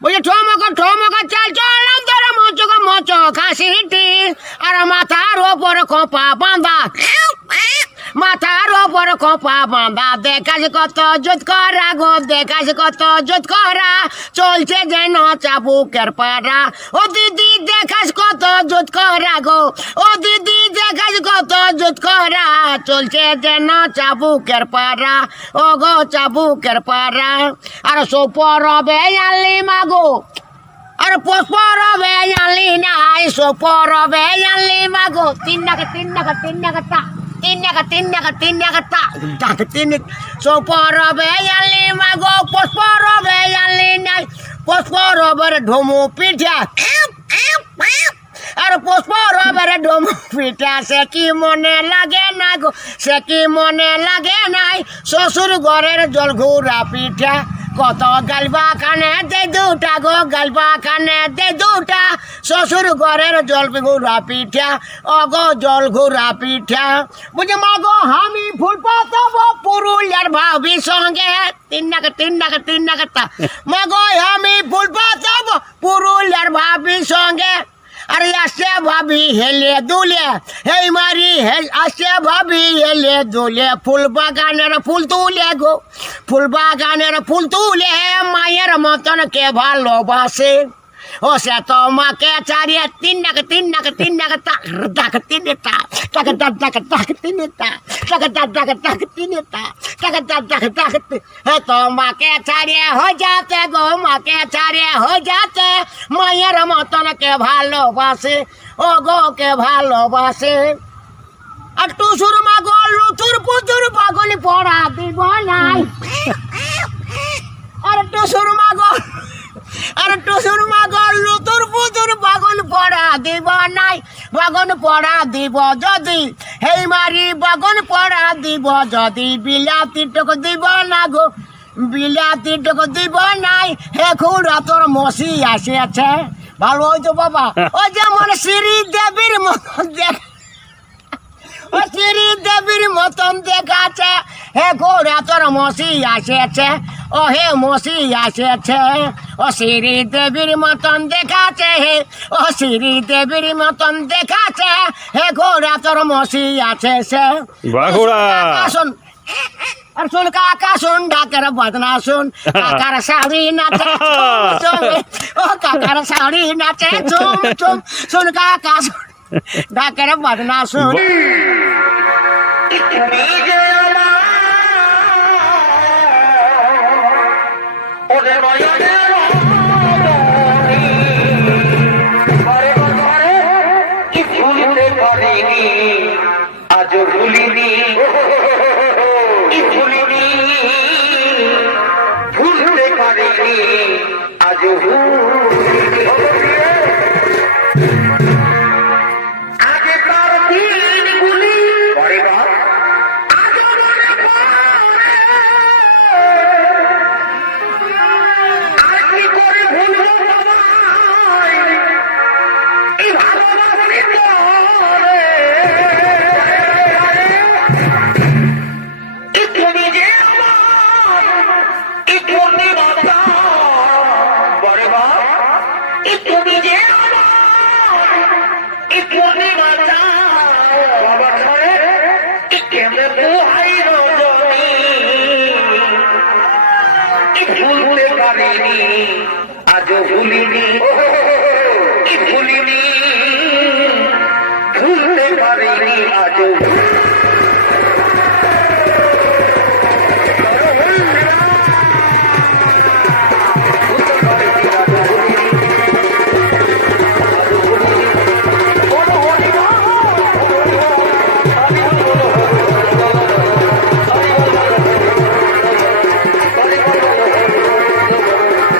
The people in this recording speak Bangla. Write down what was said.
বুঝে ঠমকা ঠমকা চাল চলাম তোরা মচকা মচক হাসিটি আর মাথার ওপর খোপা বাঁধা মাথার ওপর খোপা বাঁধা দেখাস কত জোত করা গো দেখাস কত জোত করা চলছে যেন চাবুকের পাড়া ও দিদি দেখাস কত জোত করা গো ও দিদি দেখাস কত জোত করা চলছে যেন চাবুকের পাড়া ও গো চাবুকের পাড়া আর সোপর হবে আলি মাগো আর পুষ্পর হবে আলি নাই সোপর হবে আলি মাগো তিন নাকা তা সোপর হবে আলি মাগো পুষ্পর হবে আলি নাই পুষ্পর হবে ঢোমু পিঠা আর পুষ্পর হবে ঢোমু পিঠা সে কি মনে লাগে না গো সে কি মনে লাগে নাই শ্বশুর ঘরের জল ঘুরা পিঠা কত গালবা কানে দে দুটা গো গালবা কানে দে দুটা শ্বশুর ঘরের জল ঘুরা পিঠা অগো জল ঘুরা পিঠা বুঝে মাগো আমি ফুল পাতাবো পুরুলিয়ার ভাবি সঙ্গে তিন নাকা তা মাগো আমি ফুল পাতাবো পুরুলিয়ার ভাবি সঙ্গে আরে আসে ভাবি হেলে দুলে হেই মারি আসে ভাবি হেলে দুলে ফুল বাগানের ফুল তুলে গো ফুল বাগানের ফুল তুলে মায়ের মতন কে ভালোবাসে ও সে তোমাকে চারিয়ে তিন নাকা টাক তিনটা টাকা টাক তিনটা হে তোমাকে ছাড়িয়ে হয়ে যাতে গো মাকে ছাড়িয়ে হয়ে যাতে মায়ের মতন কে ভালোবাসে ও গো কে ভালোবাসে আর টুসুর মাগো লুচুর পুচুর পাগল পড়া দিব নাই আর টুসুর মাগো লুতুর পুতুর বাগন পড়া দিব নাই বাগন পড়া দিব যদি হেই মারি বাগন পড়া দিব যদি বিলাতি টক দিব না গো বিলাতি টক দিব নাই হে খুড়া তোর মসি আসিয়াছে ভালো হইতো বাবা ও যেমন শ্রী দেবীর মতন দেখ ও শ্রী দেবীর মতন দেখাচ্ছে হে খুড়া তোর মসি আসিয়াছে ও হে মসি আসিয়াছে ও শ্রী দেবীর মতন দেখাচ্ছে হে ও শ্রী দেবীর মতন দেখাচ্ছে হে ঘোড়া তোর মসি আছে সে শুন আর শুন কাকা শুন ডাকের বদনা শুন কাকার শাড়ি নাচে ও কাকার শাড়ি নাচে চুম চুম শুন কাকা শুন ডাকের বদনা শুন আজ ভুলিনি ভুলতে পারিনি আজ আগে তার দিনগুলি পরে আর কি করে ভুলবো এই ভালোবাসি ভুলতে পারিনি আজও ভুলিনি ভুলিনি ভুলতে পারিনি আজও